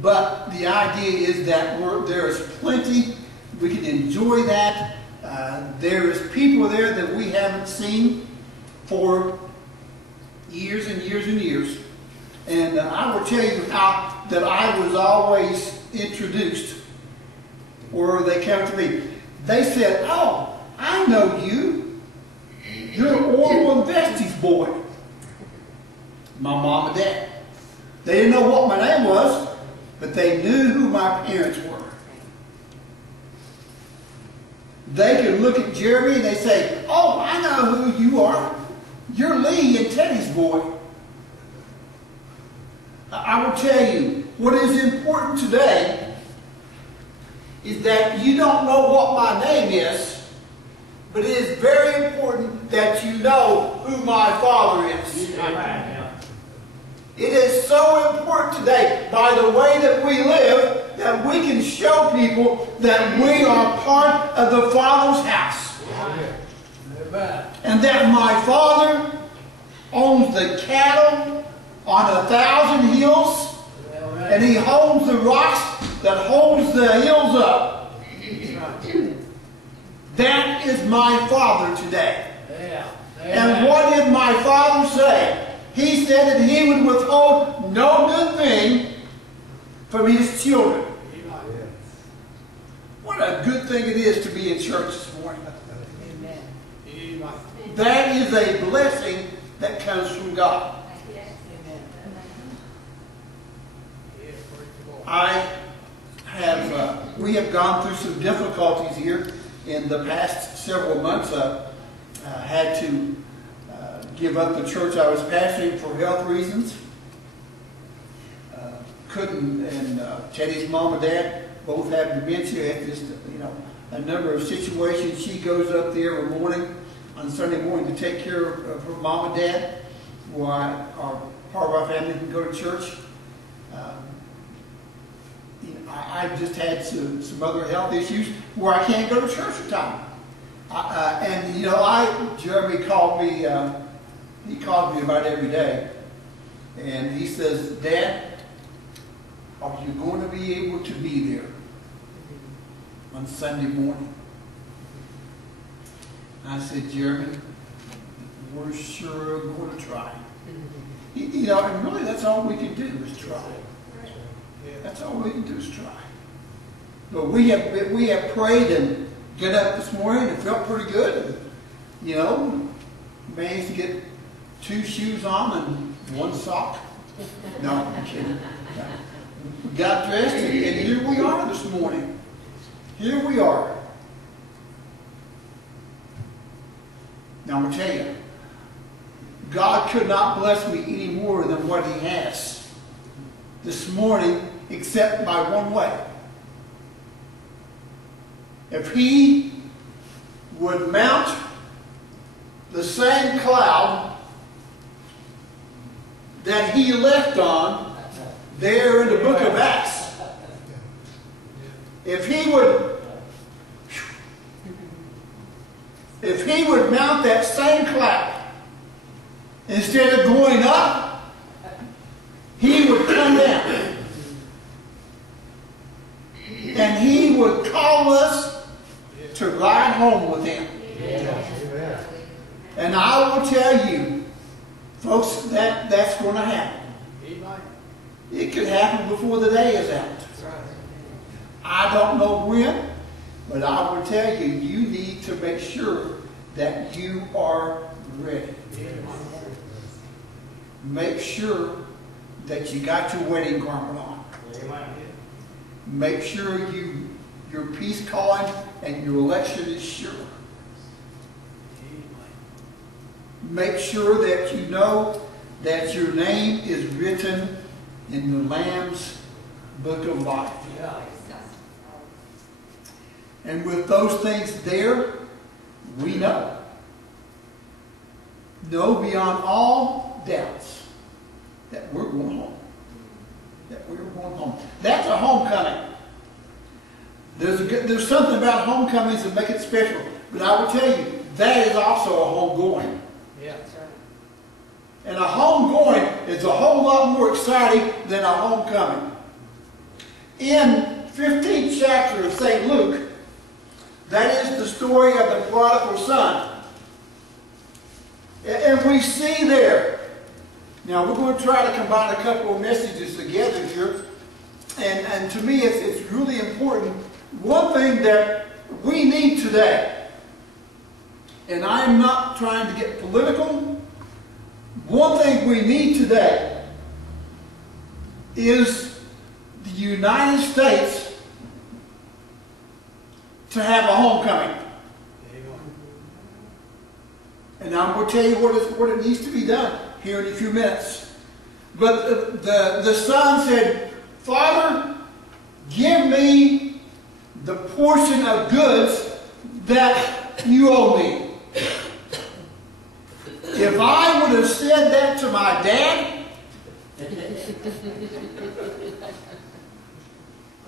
But the idea is that there is plenty. We can enjoy that. There is people there that we haven't seen for years and years and years. And I will tell you how that I was always introduced, or they come to me. They said, "Oh, I know you. You're Orville and Vestie's boy." My mom and dad. They didn't know what my name was, but they knew who my parents were. They could look at Jeremy and they say, "Oh, I know who you are. You're Lee and Teddy's boy." I will tell you, what is important today is that you don't know what my name is, but it is very important that you know who my Father is. It is so important today, by the way that we live, that we can show people that we are part of the Father's house. And that my Father owns the cattle on 1,000 hills, and He owns the rocks that holds the hills up. That is my Father today. And what did my Father say? He said that He would withhold no good thing from His children. What a good thing it is to be in church this morning. That is a blessing that comes from God. We have gone through some difficulties here in the past several months. I had to give up the church I was pastoring for health reasons. And Teddy's mom and dad both have dementia. It's just, a number of situations. She goes up there every morning, on Sunday morning, to take care of her mom and dad, while part of our family can go to church. I've just had some other health issues where I can't go to church at time. Jeremy called me. He called me about every day, and he says, "Dad, are you going to be able to be there on Sunday morning?" I said, "Jeremy, we're sure going to try." And really, that's all we can do is try. That's all we can do is try. But we have prayed and got up this morning and felt pretty good. And, managed to get 2 shoes on and 1 sock. No, I'm kidding. We got dressed and here we are this morning. Here we are. Now I'm going to tell you, God could not bless me any more than what He has this morning, except by one way. If He would mount the same cloud that He left on there in the book of Acts, if He would mount that same cloud, instead of going up, He would come down. And He would call us to ride home with Him. And I will tell you, folks, that's going to happen. It could happen before the day is out. I don't know when, but I will tell you, you need to make sure that you are ready. Make sure that you got your wedding garment on. Make sure your peace calling and your election is sure. Make sure that you know that your name is written in the Lamb's book of life. And with those things there, we know beyond all doubts that we're going home. That we're going home. That's a homecoming. There's something about homecomings that make it special. But I will tell you, that is also a homegoing. Yeah, that's right. And a homegoing is a whole lot more exciting than a homecoming. in 15th chapter of St. Luke, that is the story of the prodigal son. And we see there, now we're going to try to combine a couple of messages together here. And to me, it's really important. One thing that we need today, and I'm not trying to get political, one thing we need today is the United States to have a homecoming. And I'm going to tell you what it needs to be done here in a few minutes. But the son said, Father, give me the portion of goods that you owe me. If I would have said that to my dad,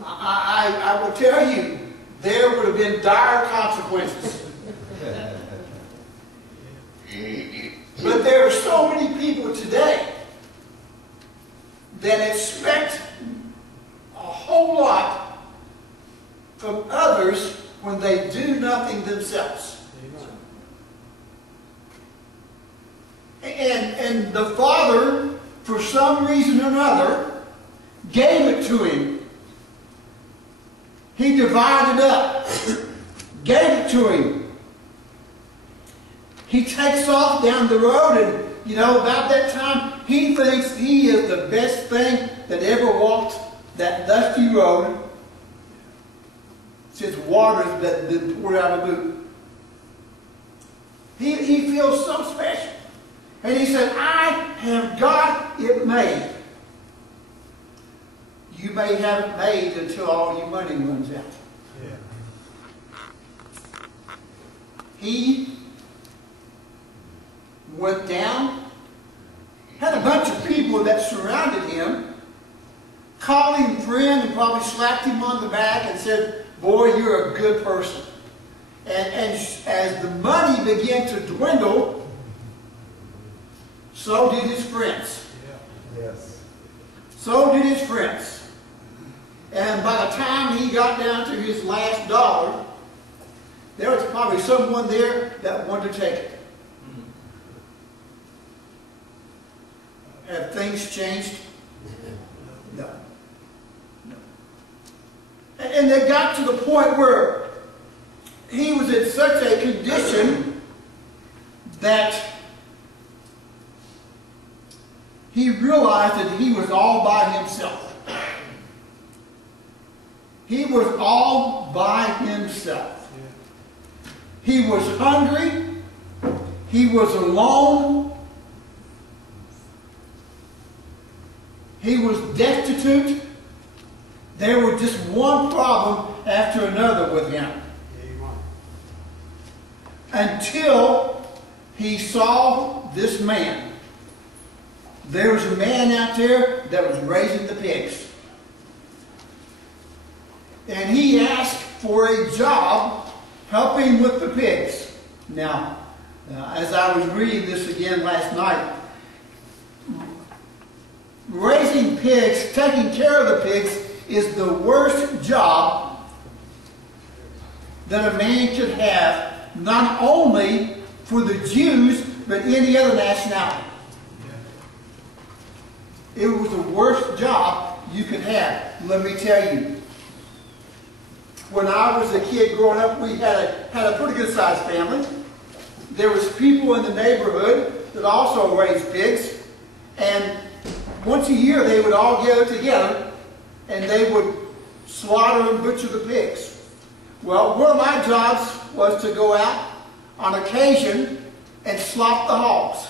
I will tell you, there would have been dire consequences. But there are so many people today that expect a whole lot from others when they do nothing themselves. And the father, for some reason or another, gave it to him. He divided up, gave it to him. He takes off down the road, and you know, about that time, he thinks he is the best thing that ever walked that dusty road since water has been poured out of the boot. He feels so special. And he said, I have got it made. You may have it made until all your money runs out. Yeah. He went down, had a bunch of people that surrounded him, called him friend and probably slapped him on the back and said, boy, you're a good person. And as the money began to dwindle, so did his friends. Yeah. Yes. So did his friends. And by the time he got down to his last dollar, there was probably someone there that wanted to take it. Have things changed? No. No. And they got to the point where he was in such a condition that he realized that he was all by himself. He was all by himself. He was hungry. He was alone. He was destitute. There was just one problem after another with him. Until he saw this man. There was a man out there that was raising the pigs. And he asked for a job helping with the pigs. Now, as I was reading this again last night, raising pigs, taking care of the pigs, is the worst job that a man could have, not only for the Jews, but any other nationality. It was the worst job you could have. Let me tell you. When I was a kid growing up, we had a pretty good sized family. There was people in the neighborhood that also raised pigs. And once a year they would all gather together and they would slaughter and butcher the pigs. Well, one of my jobs was to go out on occasion and slaughter the hogs.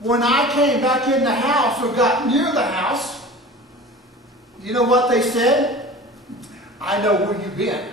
When I came back in the house or got near the house, you know what they said? I know where you've been.